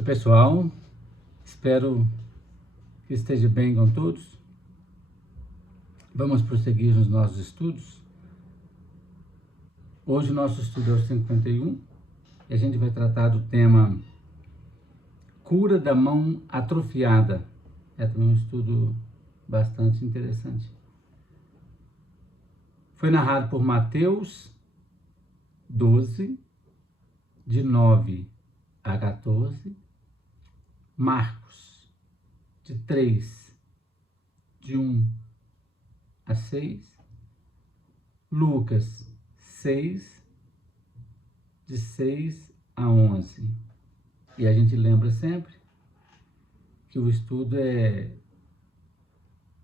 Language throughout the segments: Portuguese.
Oi, pessoal, espero que esteja bem com todos. Vamos prosseguir nos nossos estudos. Hoje o nosso estudo é o 51 e a gente vai tratar do tema cura da mão atrofiada. É também um estudo bastante interessante. Foi narrado por Mateus 12, de 9 a 14, Marcos, de 3, de 1 a 6, Lucas 6, de 6 a 11. E a gente lembra sempre que o estudo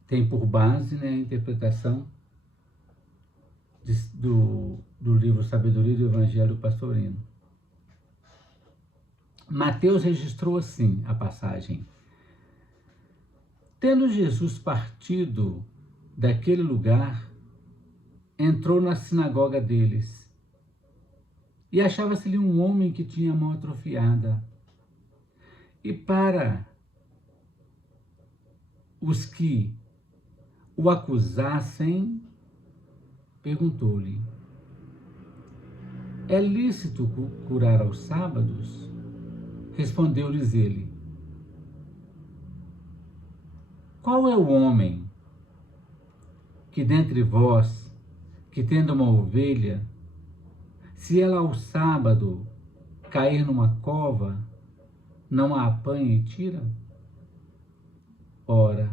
tem por base, a interpretação do livro Sabedoria do Evangelho Pastorino. Mateus registrou assim a passagem: tendo Jesus partido daquele lugar, entrou na sinagoga deles, e achava-se-lhe um homem que tinha a mão atrofiada. E para os que o acusassem, perguntou-lhe: é lícito curar aos sábados? Respondeu-lhes ele: qual é o homem que dentre vós, que tendo uma ovelha, se ela ao sábado cair numa cova, não a apanha e tira? Ora,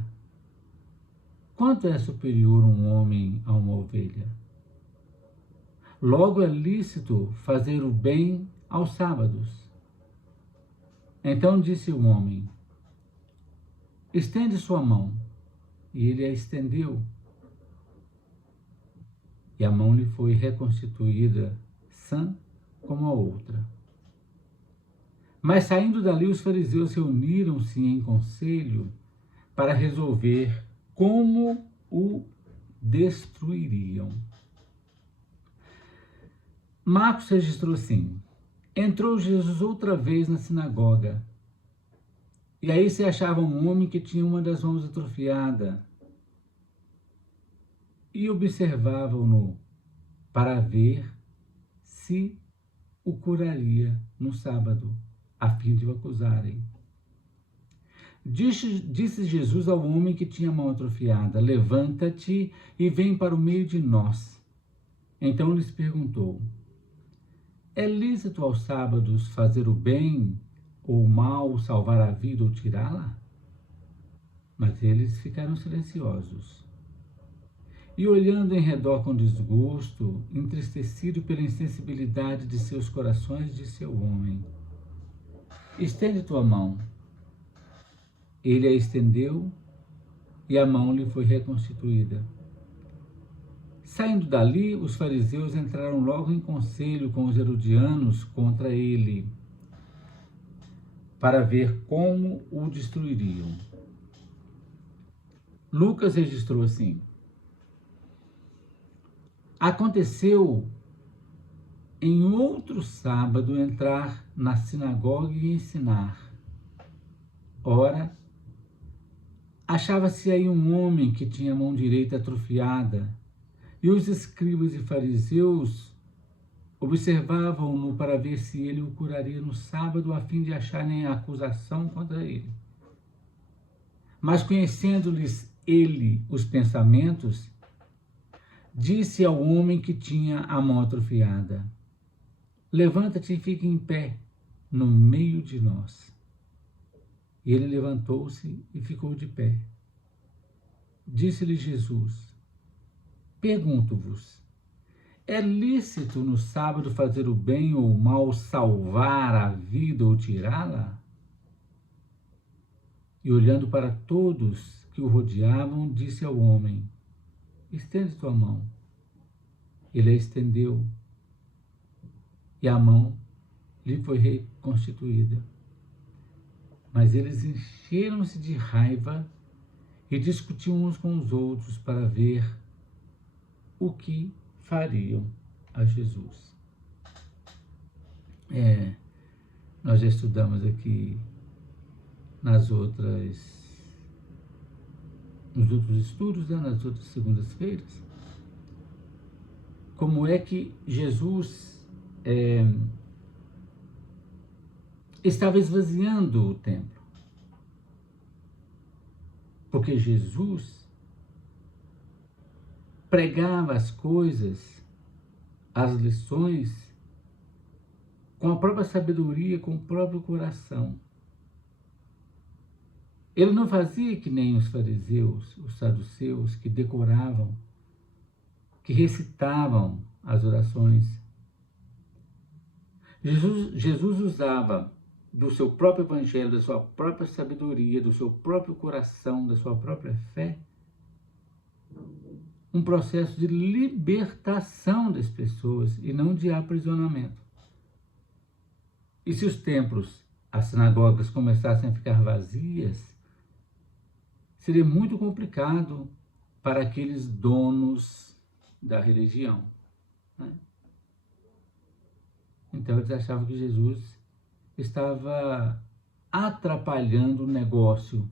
quanto é superior um homem a uma ovelha? Logo é lícito fazer o bem aos sábados. Então disse o homem: estende sua mão. E ele a estendeu. E a mão lhe foi reconstituída, sã como a outra. Mas saindo dali, os fariseus reuniram-se em conselho para resolver como o destruiriam. Marcos registrou assim: entrou Jesus outra vez na sinagoga, e aí se achava um homem que tinha uma das mãos atrofiada, e observavam-no para ver se o curaria no sábado, a fim de o acusarem. Disse Jesus ao homem que tinha a mão atrofiada: levanta-te e vem para o meio de nós. Então lhes perguntou: é lícito aos sábados fazer o bem ou o mal, salvar a vida ou tirá-la? Mas eles ficaram silenciosos. E olhando em redor com desgosto, entristecido pela insensibilidade de seus corações, disse ao homem: estende tua mão. Ele a estendeu e a mão lhe foi reconstituída. Saindo dali, os fariseus entraram logo em conselho com os herodianos contra ele, para ver como o destruiriam. Lucas registrou assim: aconteceu em outro sábado entrar na sinagoga e ensinar. Ora, achava-se aí um homem que tinha a mão direita atrofiada, e os escribas e fariseus observavam-no para ver se ele o curaria no sábado, a fim de acharem a acusação contra ele. Mas conhecendo-lhes ele os pensamentos, disse ao homem que tinha a mão atrofiada: levanta-te e fica em pé no meio de nós. E ele levantou-se e ficou de pé. Disse-lhe Jesus: pergunto-vos, é lícito no sábado fazer o bem ou o mal, salvar a vida ou tirá-la? E olhando para todos que o rodeavam, disse ao homem: estende tua mão. Ele a estendeu, e a mão lhe foi reconstituída. Mas eles encheram-se de raiva e discutiam uns com os outros para ver o que fariam a Jesus. Nós já estudamos aqui nas outras, nos outros estudos, né, nas outras segundas-feiras, como é que Jesus estava esvaziando o templo. Porque Jesus pregava as coisas, as lições, com a própria sabedoria, com o próprio coração. Ele não fazia que nem os fariseus, os saduceus, que decoravam, que recitavam as orações. Jesus usava do seu próprio evangelho, da sua própria sabedoria, do seu próprio coração, da sua própria fé, um processo de libertação das pessoas e não de aprisionamento. E se os templos, as sinagogas começassem a ficar vazias, seria muito complicado para aqueles donos da religião, né? Então eles achavam que Jesus estava atrapalhando o negócio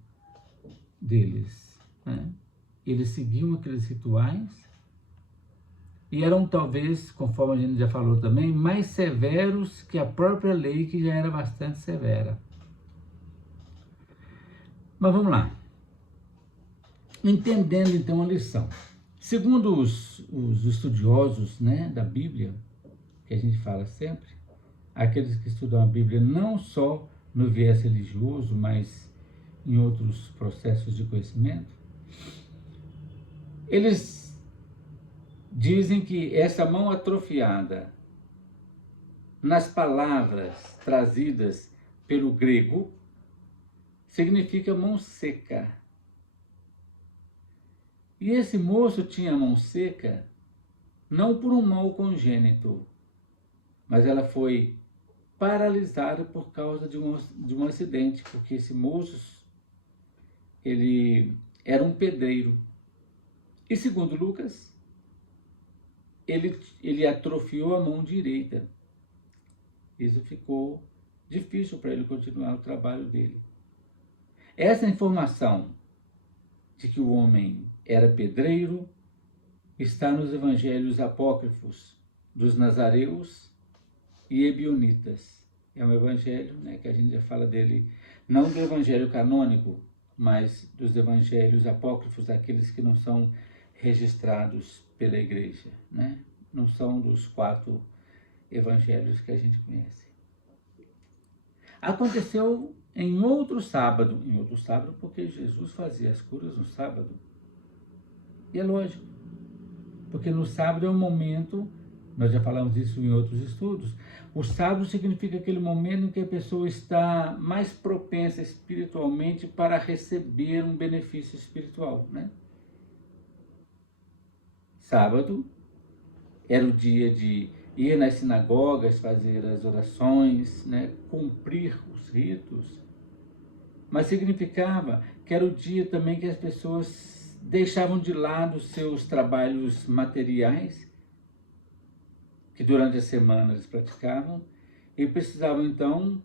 deles, né? Eles seguiam aqueles rituais e eram talvez, conforme a gente já falou também, mais severos que a própria lei, que já era bastante severa. Mas vamos lá. Entendendo então a lição. Segundo os estudiosos, né, da Bíblia, que a gente fala sempre, aqueles que estudam a Bíblia não só no viés religioso, mas em outros processos de conhecimento, eles dizem que essa mão atrofiada, nas palavras trazidas pelo grego, significa mão seca. E esse moço tinha a mão seca não por um mal congênito, mas ela foi paralisada por causa de um acidente, porque esse moço, ele era um pedreiro. E segundo Lucas, ele atrofiou a mão direita. Isso ficou difícil para ele continuar o trabalho dele. Essa informação de que o homem era pedreiro está nos evangelhos apócrifos dos nazareus e ebionitas. É um evangelho, né, que a gente já fala dele, não do evangelho canônico, mas dos evangelhos apócrifos, aqueles que não são registrados pela igreja, né? Não são dos 4 evangelhos que a gente conhece. Aconteceu em outro sábado porque Jesus fazia as curas no sábado. E é lógico, porque no sábado é um momento, nós já falamos isso em outros estudos, o sábado significa aquele momento em que a pessoa está mais propensa espiritualmente para receber um benefício espiritual, né? Sábado era o dia de ir nas sinagogas, fazer as orações, né? Cumprir os ritos, mas significava que era o dia também que as pessoas deixavam de lado os seus trabalhos materiais, que durante a semana eles praticavam, e precisavam então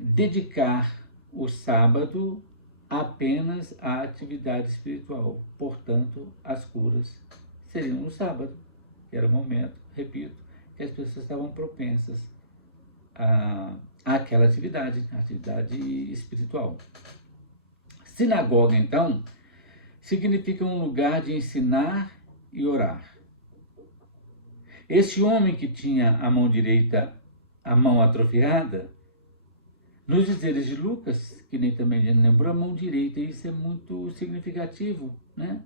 dedicar o sábado apenas à atividade espiritual. Portanto, as curas seriam no sábado, que era o momento, repito, que as pessoas estavam propensas àquela atividade, atividade espiritual. Sinagoga, então, significa um lugar de ensinar e orar. Esse homem que tinha a mão direita, a mão atrofiada, nos dizeres de Lucas, que nem também a gente lembrou, a mão direita, isso é muito significativo, né?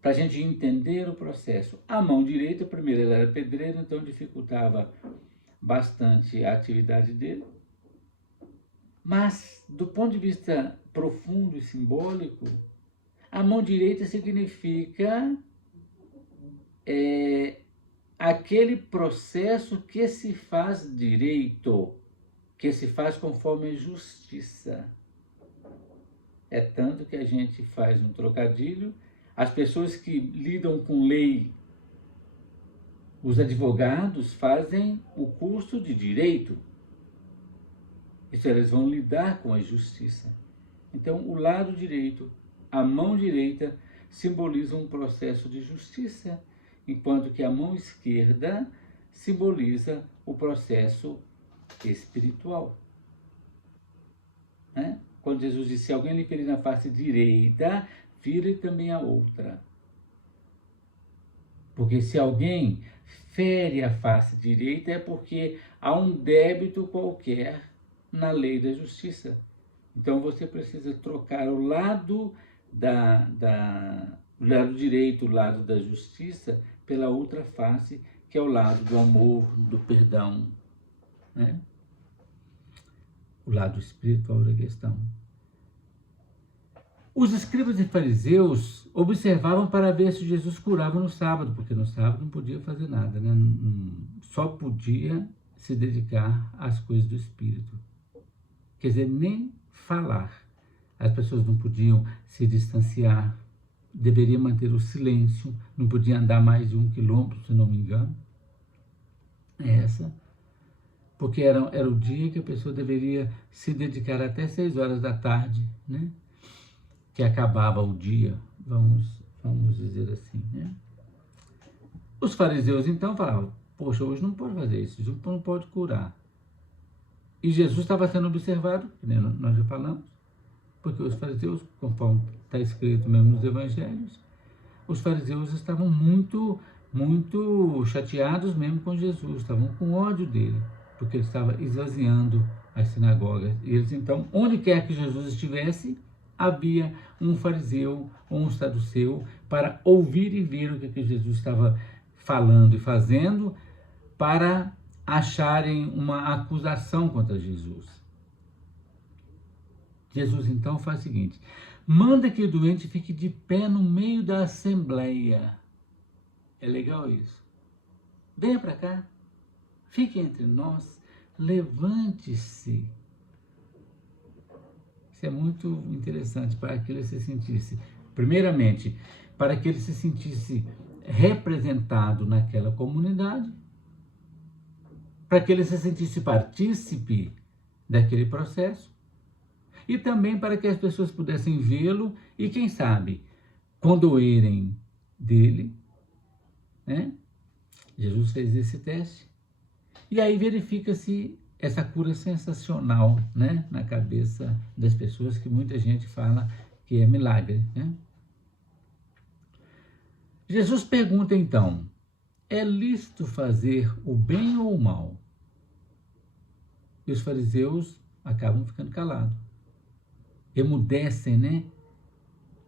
Para a gente entender o processo. A mão direita, primeiro, ele era pedreiro, então dificultava bastante a atividade dele. Mas, do ponto de vista profundo e simbólico, a mão direita significa aquele processo que se faz direito, que se faz conforme a justiça. É tanto que a gente faz um trocadilho. As pessoas que lidam com lei, os advogados, fazem o curso de direito. Isso, elas vão lidar com a justiça. Então, o lado direito, a mão direita, simboliza um processo de justiça, enquanto que a mão esquerda simboliza o processo espiritual. Né? Quando Jesus disse, se alguém lhe ferir na face direita, vire também a outra. Porque se alguém fere a face direita é porque há um débito qualquer na lei da justiça. Então você precisa trocar o lado o lado direito, o lado da justiça, pela outra face, que é o lado do amor, do perdão, né? O lado espiritual da questão. Os escribas e fariseus observavam para ver se Jesus curava no sábado, porque no sábado não podia fazer nada, né? Só podia se dedicar às coisas do Espírito. Quer dizer, nem falar. As pessoas não podiam se distanciar, deveria manter o silêncio, não podia andar mais de 1 quilômetro, se não me engano. Porque era o dia que a pessoa deveria se dedicar até 6 horas da tarde, né? Que acabava o dia, vamos dizer assim, né? Os fariseus então falavam, poxa, hoje não pode fazer isso, Jesus não pode curar. E Jesus estava sendo observado, nós já falamos, porque os fariseus, conforme está escrito mesmo nos evangelhos, os fariseus estavam muito chateados mesmo com Jesus, estavam com ódio dele, porque ele estava esvaziando as sinagogas. E eles então, onde quer que Jesus estivesse, havia um fariseu ou um saduceu para ouvir e ver o que Jesus estava falando e fazendo, para acharem uma acusação contra Jesus. Jesus então faz o seguinte, manda que o doente fique de pé no meio da assembleia. É legal isso. Venha para cá, fique entre nós, levante-se. Isso é muito interessante para que ele se sentisse, primeiramente, para que ele se sentisse representado naquela comunidade, para que ele se sentisse partícipe daquele processo, e também para que as pessoas pudessem vê-lo e, quem sabe, condoerem dele, né? Jesus fez esse teste, e aí verifica-se essa cura sensacional, né, na cabeça das pessoas, que muita gente fala que é milagre, né? Jesus pergunta então, é lícito fazer o bem ou o mal? E os fariseus acabam ficando calados, emudecem, né,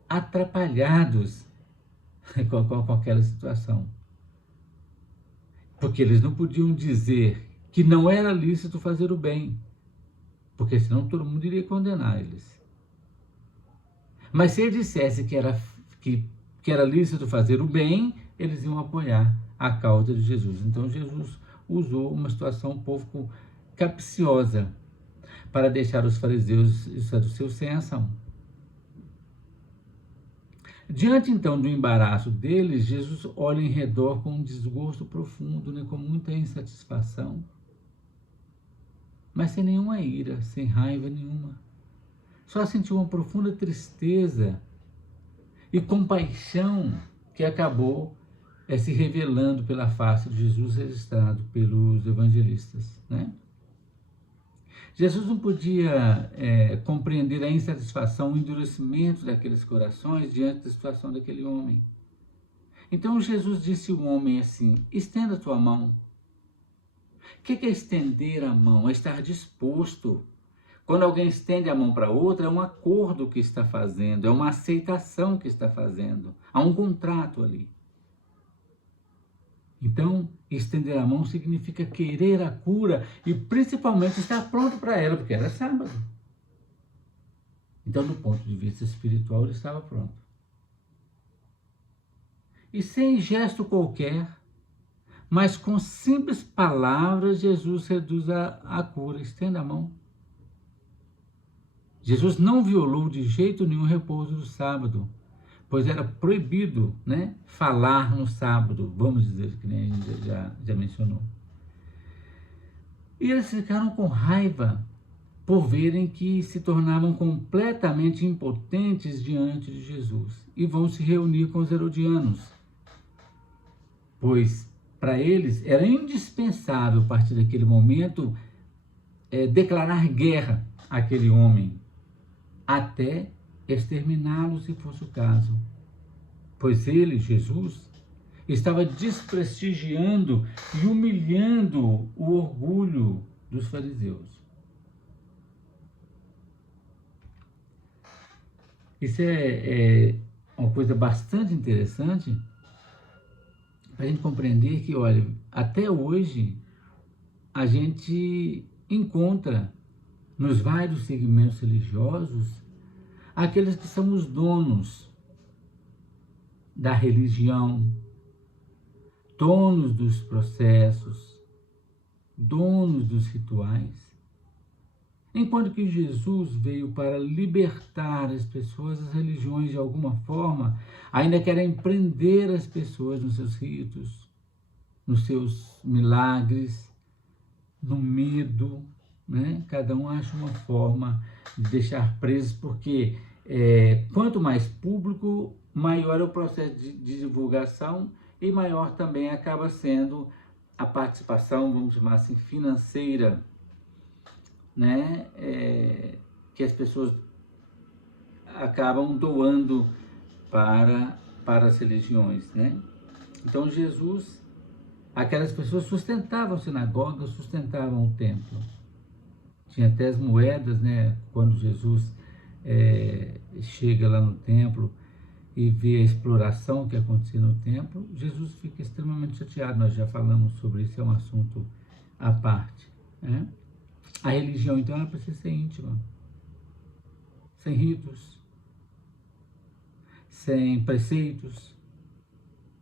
atrapalhados com aquela situação, porque eles não podiam dizer que não era lícito fazer o bem, porque senão todo mundo iria condenar eles. Mas se ele dissesse que era lícito fazer o bem, eles iam apoiar a causa de Jesus. Então Jesus usou uma situação um pouco capciosa para deixar os fariseus e os saduceus sem ação. Diante então do embaraço deles, Jesus olha em redor com um desgosto profundo, né, com muita insatisfação, mas sem nenhuma ira, sem raiva nenhuma. Só sentiu uma profunda tristeza e compaixão que acabou se revelando pela face de Jesus, registrado pelos evangelistas, né? Jesus não podia compreender a insatisfação, o endurecimento daqueles corações diante da situação daquele homem. Então Jesus disse ao homem assim, estenda a tua mão. O que é estender a mão? É estar disposto. Quando alguém estende a mão para outra, é um acordo que está fazendo, é uma aceitação que está fazendo. Há um contrato ali. Então, estender a mão significa querer a cura e principalmente estar pronto para ela, porque era sábado. Então, do ponto de vista espiritual, ele estava pronto. E sem gesto qualquer, mas com simples palavras, Jesus reduz a cura. Estenda a mão. Jesus não violou de jeito nenhum o repouso do sábado, pois era proibido, né, falar no sábado, vamos dizer, que nem a gente já mencionou. E eles ficaram com raiva, por verem que se tornavam completamente impotentes diante de Jesus e vão se reunir com os herodianos, pois para eles era indispensável, a partir daquele momento, declarar guerra àquele homem, até exterminá-lo se fosse o caso, pois ele, Jesus, estava desprestigiando e humilhando o orgulho dos fariseus. Isso é uma coisa bastante interessante para a gente compreender que, olha, até hoje a gente encontra nos vários segmentos religiosos aqueles que são os donos da religião, donos dos processos, donos dos rituais, enquanto que Jesus veio para libertar as pessoas. As religiões, de alguma forma, ainda querem prender as pessoas nos seus ritos, nos seus milagres, no medo, né? Cada um acha uma forma de deixar presos, porque quanto mais público, maior é o processo de divulgação e maior também acaba sendo a participação, vamos chamar assim, financeira, né? Que as pessoas acabam doando para as religiões, né? Então Jesus, aquelas pessoas sustentavam a sinagoga, sustentavam o templo. Tinha até as moedas, né? Quando Jesus chega lá no templo e vê a exploração que acontecia no templo, Jesus fica extremamente chateado. Nós já falamos sobre isso, é um assunto à parte, né? A religião, então, ela precisa ser íntima, sem ritos, sem preceitos,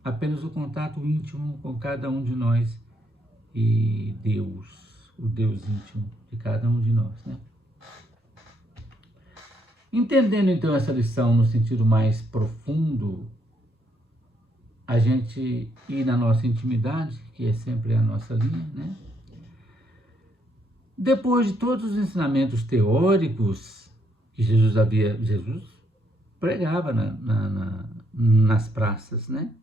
apenas o contato íntimo com cada um de nós e Deus, o Deus íntimo de cada um de nós, né? Entendendo, então, essa lição no sentido mais profundo, a gente ir na nossa intimidade, que é sempre a nossa linha, né? Depois de todos os ensinamentos teóricos que Jesus pregava nas praças, né?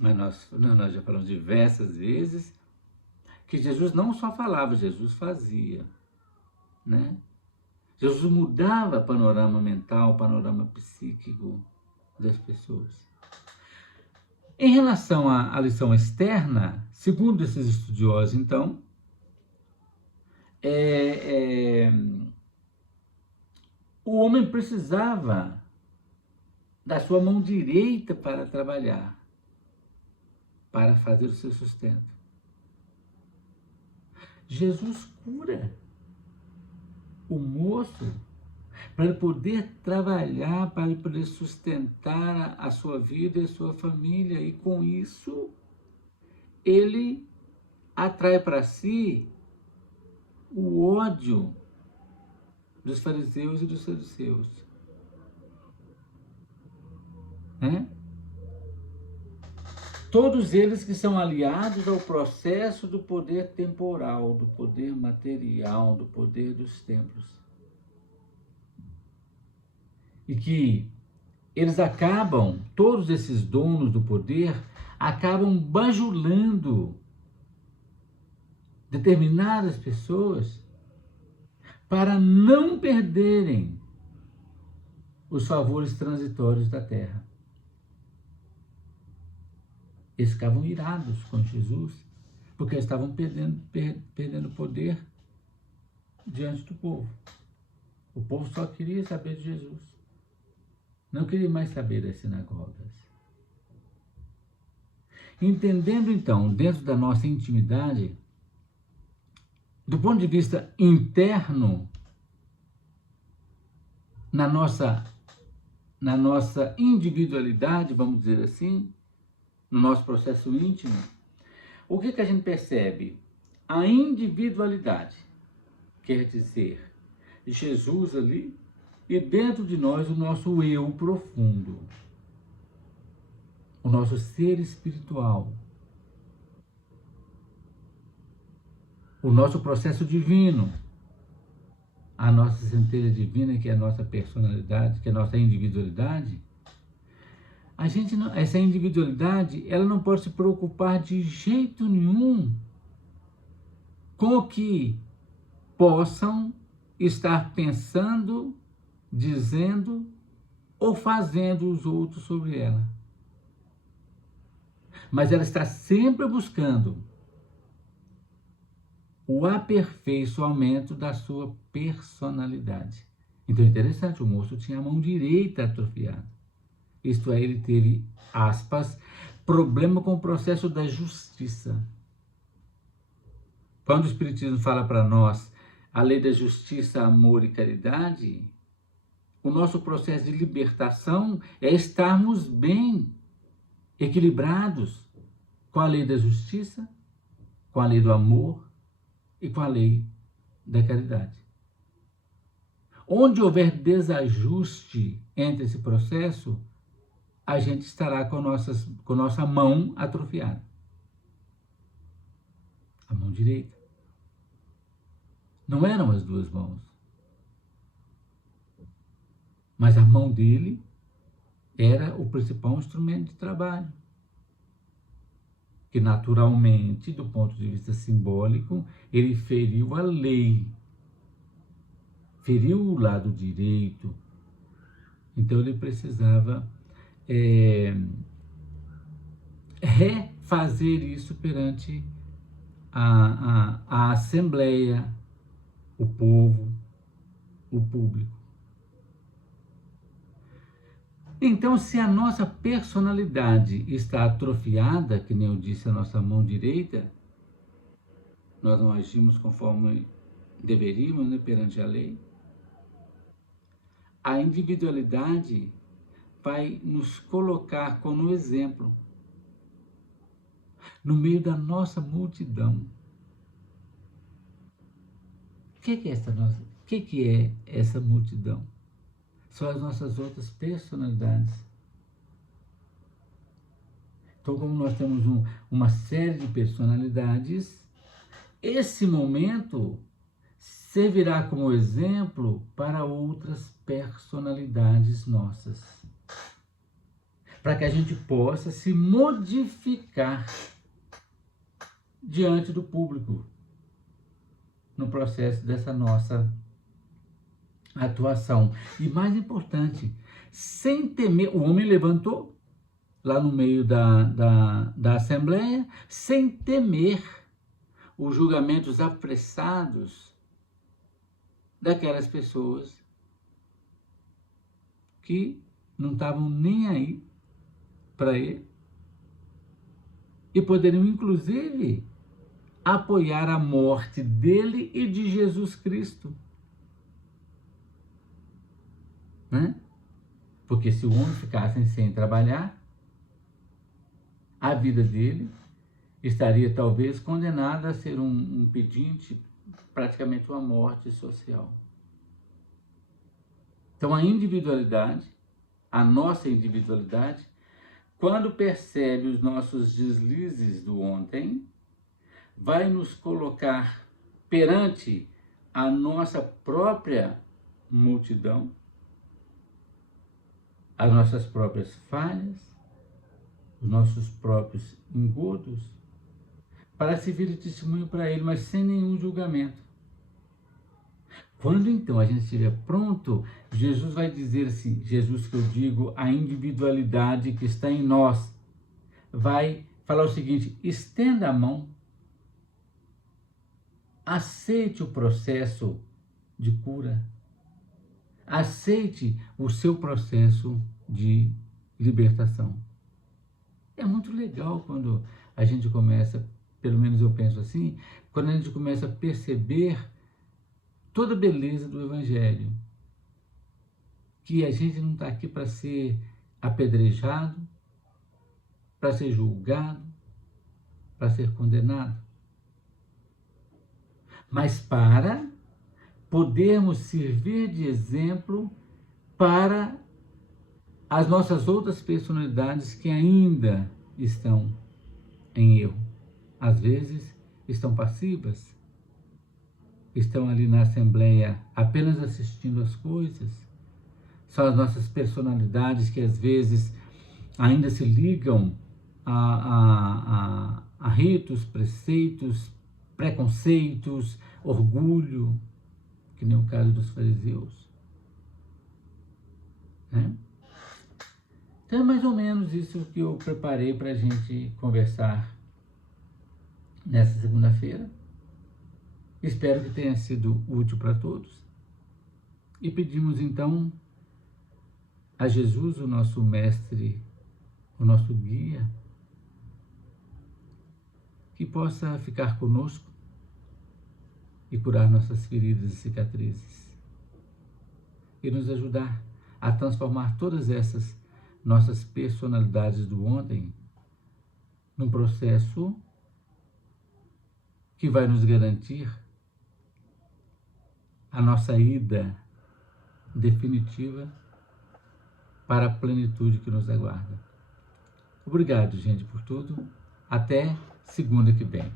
Mas nós já falamos diversas vezes que Jesus não só falava, Jesus fazia, né? Jesus mudava o panorama mental, o panorama psíquico das pessoas. Em relação à lição externa, segundo esses estudiosos, então, o homem precisava da sua mão direita para trabalhar, para fazer o seu sustento. Jesus cura o moço para ele poder trabalhar, para ele poder sustentar a sua vida e a sua família, e com isso ele atrai para si o ódio dos fariseus e dos saduceus, né? Todos eles que são aliados ao processo do poder temporal, do poder material, do poder dos templos. E que eles acabam, todos esses donos do poder, acabam bajulando determinadas pessoas para não perderem os favores transitórios da terra. Eles ficavam irados com Jesus, porque eles estavam perdendo poder diante do povo. O povo só queria saber de Jesus. Não queria mais saber das sinagogas. Entendendo, então, dentro da nossa intimidade, do ponto de vista interno, na nossa individualidade, vamos dizer assim, no nosso processo íntimo, o que a gente percebe? A individualidade, quer dizer, Jesus ali, e dentro de nós o nosso eu profundo, o nosso ser espiritual, o nosso processo divino, a nossa centelha divina, que é a nossa personalidade, que é a nossa individualidade, a gente não, essa individualidade, ela não pode se preocupar de jeito nenhum com o que possam estar pensando, dizendo ou fazendo os outros sobre ela. Mas ela está sempre buscando o aperfeiçoamento da sua personalidade. Então é interessante, o moço tinha a mão direita atrofiada. Isto é, ele teve, aspas, problema com o processo da justiça. Quando o Espiritismo fala para nós a lei da justiça, amor e caridade, o nosso processo de libertação é estarmos bem equilibrados com a lei da justiça, com a lei do amor e com a lei da caridade. Onde houver desajuste entre esse processo, a gente estará com nossa mão atrofiada. A mão direita. Não eram as duas mãos. Mas a mão dele era o principal instrumento de trabalho. Que naturalmente, do ponto de vista simbólico, ele feriu a lei. Feriu o lado direito. Então ele precisava refazer isso perante a Assembleia, o povo, o público. Então, se a nossa personalidade está atrofiada, que nem eu disse, a nossa mão direita, nós não agimos conforme deveríamos, né, perante a lei, a individualidade vai nos colocar como exemplo no meio da nossa multidão. O que é essa multidão? São as nossas outras personalidades. Então, como nós temos uma série de personalidades, esse momento servirá como exemplo para outras personalidades nossas, para que a gente possa se modificar diante do público no processo dessa nossa atuação. E mais importante, sem temer, o homem levantou lá no meio da Assembleia, sem temer os julgamentos apressados daquelas pessoas que não estavam nem aí para ele e poderiam, inclusive, apoiar a morte dele e de Jesus Cristo. Né? Porque se o homem ficasse sem trabalhar, a vida dele estaria talvez condenada a ser um pedinte, praticamente uma morte social. Então a individualidade, a nossa individualidade, quando percebe os nossos deslizes do ontem, vai nos colocar perante a nossa própria multidão, as nossas próprias falhas, os nossos próprios engodos, para servir de testemunho para ele, mas sem nenhum julgamento. Quando então a gente estiver pronto, Jesus vai dizer assim, Jesus que eu digo, a individualidade que está em nós, vai falar o seguinte: estenda a mão, aceite o processo de cura, aceite o seu processo de libertação. É muito legal quando a gente começa, pelo menos eu penso assim, quando a gente começa a perceber toda a beleza do Evangelho. Que a gente não está aqui para ser apedrejado, para ser julgado, para ser condenado, mas para podermos servir de exemplo para as nossas outras personalidades que ainda estão em erro. Às vezes estão passivas, estão ali na Assembleia apenas assistindo às coisas. São as nossas personalidades que às vezes ainda se ligam a ritos, preceitos, preconceitos, orgulho, que nem o caso dos fariseus. Né? Então é mais ou menos isso que eu preparei para a gente conversar nessa segunda-feira. Espero que tenha sido útil para todos. E pedimos então a Jesus, o nosso mestre, o nosso guia, que possa ficar conosco e curar nossas feridas e cicatrizes. E nos ajudar a transformar todas essas nossas personalidades do ontem num processo que vai nos garantir a nossa ida definitiva para a plenitude que nos aguarda. Obrigado, gente, por tudo. Até segunda que vem.